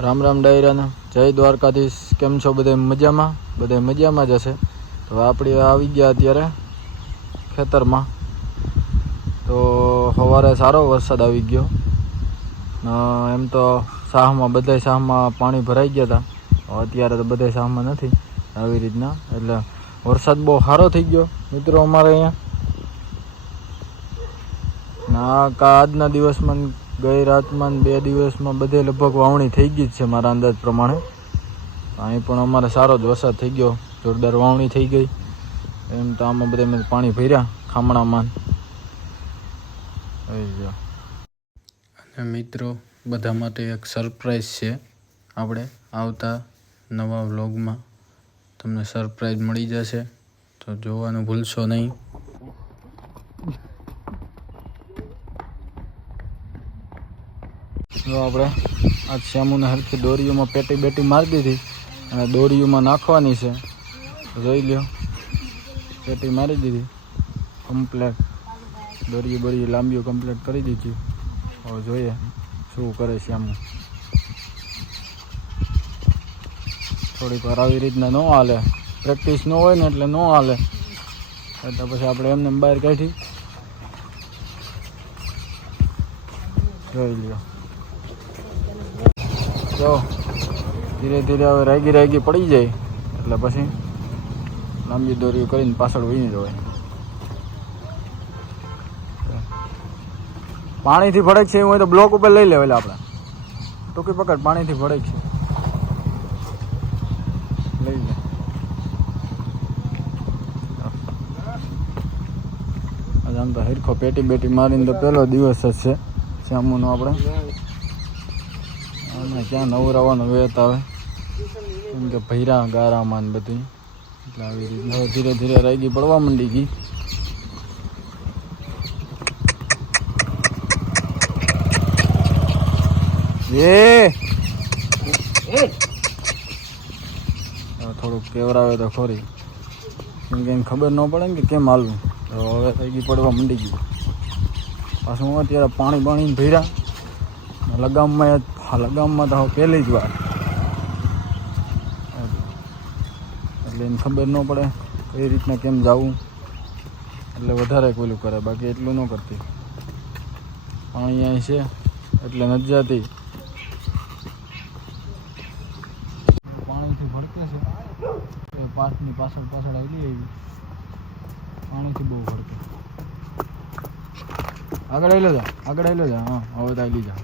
રામ રામ ડાયરાના જય દ્વારકાધીશ. કેમ છો બધા? મજામાં? બધા મજામાં જ હશે. તો આપણે આવી ગયા અત્યારે ખેતરમાં. તો સવારે સારો વરસાદ આવી ગયો. એમ તો શાહમાં બધા શાહમાં પાણી ભરાઈ ગયા હતા. અત્યારે તો બધા શાહમાં નથી આવી રીતના. એટલે વરસાદ બહુ સારો થઈ ગયો મિત્રો અમારે અહીંયા. આજના દિવસમાં ગઈ રાતમાં 2 દિવસમાં બધે લગભગ વાવણી થઈ ગઈ જ છે મારા અંદાજ પ્રમાણે. અહીં પણ અમારે સારો જ વરસાદ થઈ ગયો, જોરદાર વાવણી થઈ ગઈ. એમ તો આમાં બધે મેં પાણી ભર્યા ખામણામાં. અને મિત્રો બધા માટે એક સરપ્રાઈઝ છે. આપણે આવતા નવા વ્લોગમાં તમને સરપ્રાઈઝ મળી જશે, તો જોવાનું ભૂલશો નહીં. જો આપણે આ શ્યામુને હરખી દોરીઓમાં પેટી બેટી મારી દીધી અને દોરીઓમાં નાખવાની છે. જોઈ લ્યો, પેટી મારી દીધી કમ્પ્લેટ. દોરીઓ લાંબીઓ કમ્પ્લેટ કરી દીધી. હવે જોઈએ શું કરે શ્યામુ. થોડીક વાર આવી રીતના ન હાલે, પ્રેક્ટિસ ન હોય ને એટલે ન હાલે. એટલે પછી આપણે એમને બહાર કાઢી. જોઈ લ્યો, જો ધીરે ધીરે હવે રાગી પડી જાય એટલે પછી લાંબી દોરીઓ કરીને પાછળ વહી જવાય. પાણીથી ભડક છે એવું હોય તો બ્લોક ઉપર લઈ લેવાય. આપણે ટૂંકી પકડ, પાણીથી ભડક છે લઈ લે. આમ તો હિરખો પેટી બેટી મારીને તો પહેલો દિવસ જ છે શ્યામુનો. આપણે હમણાં ક્યાં નવરાવાનો વેત આવે, કેમ કે ભૈરા ગારામાં બધી. એટલે આવી રીતે ધીરે ધીરે રાગી પડવા માંડી ગઈ. થોડુંક કેવરાવે તો ખોરી, કેમ કે એને ખબર ન પડે ને કે કેમ હાલવું. તો હવે રાગી પડવા માંડી ગઈ. પાછું હું અત્યારે પાણી ભર્યા લગામમાં તો પહેલી જ વાર. એટલે એને ખબર ન પડે કઈ રીતના કેમ જવું, એટલે વધારે કોલું કરે. બાકી એટલું ન કરતી. પાણી અહીં છે એટલે નથી જતી. પાણીથી ભડકે છે, પાછની પાછળ આવી. પાણીથી બહુ ભડકે. આગળ આવી લો જા. હા, હવે તો આવી જા.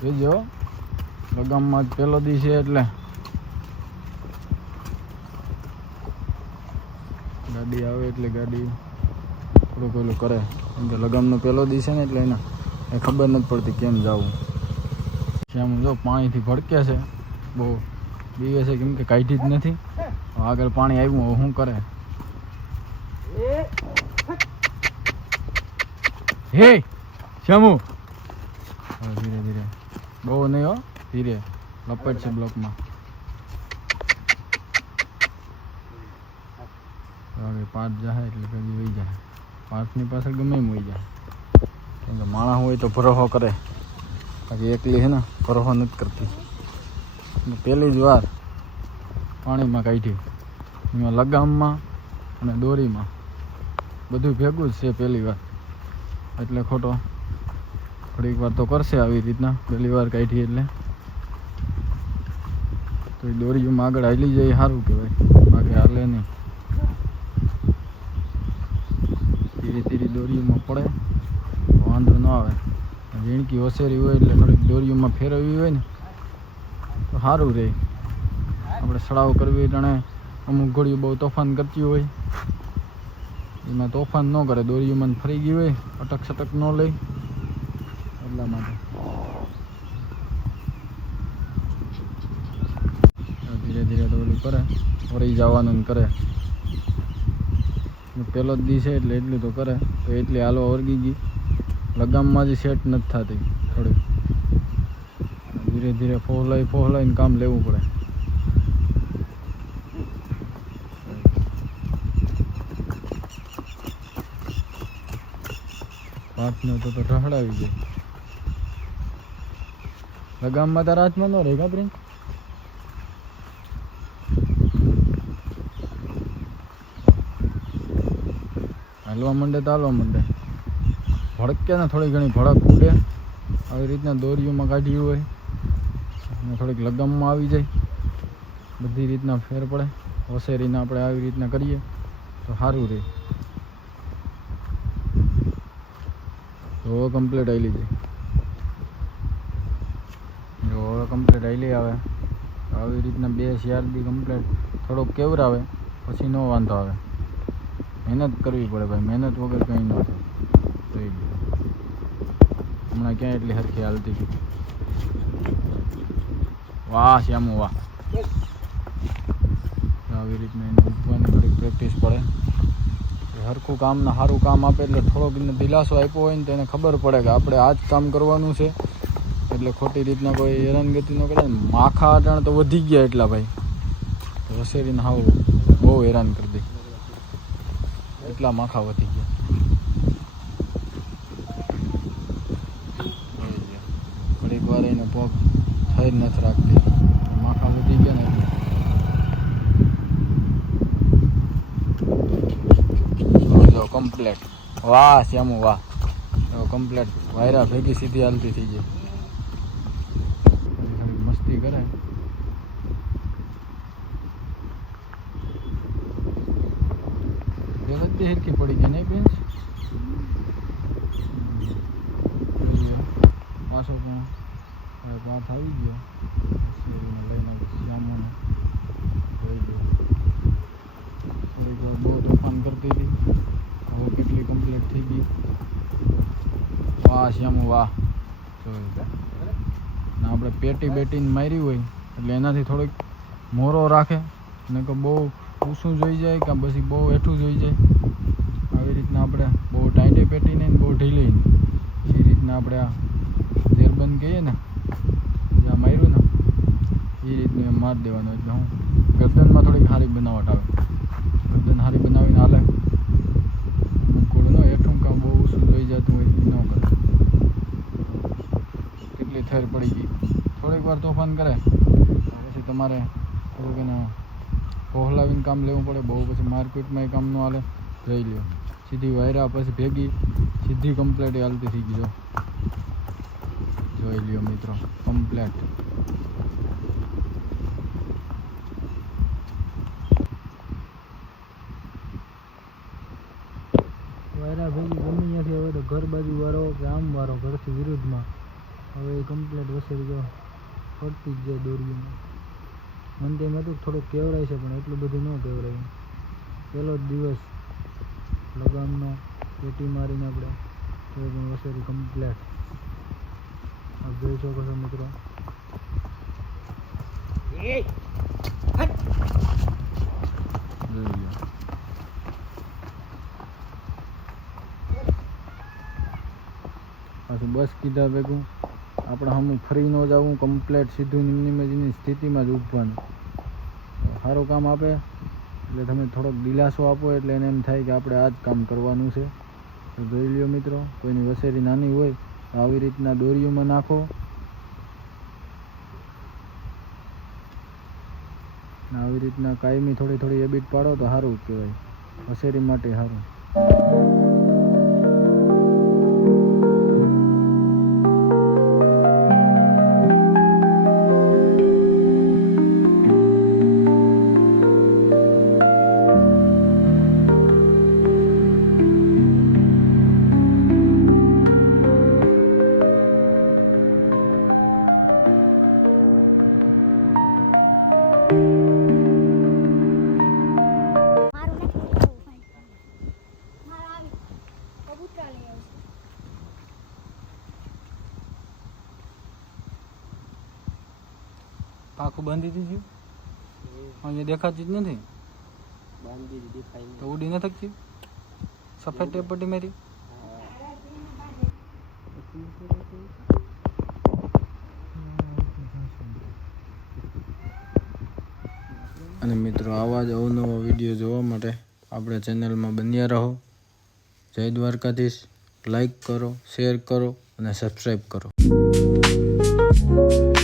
જોઈજો, લગામમાં જ પહેલો દી છે એટલે ગાડી આવે એટલે ગાડી થોડુંક ઓલું કરે. કેમ કે લગામનો પહેલો દી છે ને એટલે એને એ ખબર નથી પડતી કેમ જવું. શ્યામ જો પાણીથી ભડકે છે, બહુ બીવે છે કેમ કે કાઢી જ નથી. આગળ પાણી આવ્યું, હવે શું કરે? હે શ્યામુ, ધીરે ધીરે, બહુ નહીં હો, ધીરે. લપટ છે બ્લોકમાં. પાંચ જાય એટલે કદી વહી જાય. પાંચની પાછળ ગમે એમ વહી જાય. કેમ કે માણસ હોય તો ભરોસો કરે, બાકી એકલી છે ને ભરોસો નથી કરતી. પહેલી જ વાર પાણીમાં કાઢી, એમાં લગામમાં અને દોરીમાં બધું ભેગું જ છે પહેલી વાર. એટલે ખોટો થોડીક વાર તો કરશે આવી રીતના પહેલી વાર કાઢી. એટલે તો એ દોરીઓમાં આગળ હાલી જાય સારું કહેવાય, બાકી હાલે નહીં. ધીરે દોરીઓમાં પડે વાંધો ન આવે. ઝીણકી હોશિયારી હોય એટલે થોડીક દોરીઓમાં ફેરવવી હોય ને તો સારું રહે. આપણે સડાવ કરવી જાણે અમુક ઘોડીઓ બહુ તોફાન કરતી હોય, એમાં તોફાન ન કરે. દોરીઓમાં ફરી ગઈ હોય, અટક સટક ન લઈ, એટલા માટે. ધીરે તો ઓલું કરે, વળી જવાનું કરે. પહેલો જ દી છે એટલે એટલું તો કરે. તો એટલી હાલવા વર્ગી ગઈ. લગામમાં જ સેટ નથી થતી. થોડીક ધીરે ફોહલાઈને કામ લેવું પડે. પાંચનો તો ઢહડાવી જાય. લગામમાં તારા હાથમાં ન રહે કા પ્રિન્સ? હાલવા માંડે તો હાલવા માંડે. ભડકે ને થોડી ઘણી ભડક ઉડે આવી રીતના દોરીઓમાં કાઢી હોય અને થોડીક લગામમાં આવી જાય, બધી રીતના ફેર પડે. વસેરીને આપણે આવી રીતના કરીએ તો સારું રહે. તો હવે કમ્પ્લીટ આવેલી જાય. જો હવે કમ્પ્લીટ આવેલી આવે આવી રીતના 2-4 દી કમ્પ્લીટ થોડોક કેવરાવે પછી ન વાંધો આવે. મહેનત કરવી પડે ભાઈ, મહેનત વગર કંઈ ન થાય. જોઈ લો હમણાં ક્યાં એટલી સરખી હાલતી હતી. વાહ શ્યામુ વાહ. આવી રીતના એને ઉઠવાની થોડીક પ્રેક્ટિસ પડે. સરખું કામને સારું કામ આપે એટલે થોડોક એને દિલાસો આપ્યો હોય ને તો એને ખબર પડે કે આપણે આ જ કામ કરવાનું છે. એટલે ખોટી રીતના કોઈ હેરાનગતિ ન કરે. માખા અટાણ તો વધી ગયા એટલા ભાઈ, વસેરીને હાવ બહુ હેરાન કરી દે એટલા માખા વધી ગયા. ઘડીક વાર એને પગ થઈ જ નથી રાખતી, માખા વધી ગયા ને એટલે કમ્પ્લેટ. વાહ શ્યામુ વાહ. કમ્પ્લેટ વાયરા ભેગી સીધી હાલતી થઈ જાય. મસ્તી કરે. બધી હિરકી પડી ગઈ નહીં પ્રિન્સ? પાછો પણ પાથ આવી ગયો લઈને શ્યામોને. થોડીક વાર બહુ તોફાન કરતી હતી, હવે કેટલી કમ્પ્લીટ થઈ ગઈ. વાહ શ્યામુ વાહ. ને આપણે પેટી બેટીને મારી હોય એટલે એનાથી થોડીક મોરો રાખે ને કે બહુ ઊંચું જોઈ જાય કે પછી બહુ હેઠું જોઈ જાય. આવી રીતના આપણે બહુ ટાઈટે પેટી નહીં બહુ ઢીલી નહીં, એ રીતના આપણે આ ઝેરબંધ કહીએ ને જ્યાં માર્યું ને એ રીતનું એમ મારી દેવાનું. એટલે હું ગરદનમાં થોડીક સારી બનાવટ આવે. ગરદન સારી બનાવીને હાલે. મૂકું ન હેઠું કાં બહુ ઊંચું જોઈ જતું હોય એ ન કરે. કેટલી થેર પડી ગઈ. થોડીક વાર તોફાન કરે પછી તમારે થોડુંક એને પહોલાવીને કામ લેવું પડે. બહુ પછી માર્કેટમાં એ કામ ન હાલે. જોઈ લ્યો સીધી વાયરા પછી ભેગી સીધી કમ્પ્લેટ હાલતી થઈ ગઈ. જોઈ લ્યો મિત્રો કમ્પ્લેટ. વાયરા ભેગી ગમે ત્યાંથી હવે તો ઘર બાજુ વાળો કે આમ વાળો ઘરથી વિરુદ્ધમાં હવે એ કમ્પ્લેટ વસેરી જો ફરતી જ જાય દોરીઓમાં. અંતે મેં તો થોડુંક કેવરાય છે પણ એટલું બધું ન કેવરાય. પહેલો જ દિવસ લગામનો પેટી મારીને આપણે તો પણ વસેરી કમ્પ્લેટ આપ જોઈ શકો છો મિત્રો. પાછું બસ કીધા ભેગું આપણે હમું ફરી ન જવું, કમ્પ્લેટ સીધું નિમની સ્થિતિમાં જ ઊભવાનું. સારું કામ આપે એટલે તમે થોડોક દિલાસો આપો એટલે એને એમ થાય કે આપણે આ જ કામ કરવાનું છે. તો જોઈ લ્યો મિત્રો, કોઈની વસેરી નાની હોય તો આવી રીતના દોરીઓમાં નાખો. આવી રીતના કાયમી થોડી થોડી હેબિટ પાડો તો સારું જ કહેવાય, વસેરી માટે સારું. આખું બાંધી દીધું અહીંયા દેખાતી જ નથી. બાંધી દેખાય તો ઉડી ન થતી. સફેદ ટેપ પટ્ટી મારી. અને મિત્રો આવા જ અવનવા વિડીયો જોવા માટે આપણે ચેનલમાં બન્યા રહો. જય દ્વારકાધીશ. લાઈક કરો, શેર કરો અને સબસ્ક્રાઈબ કરો. જાય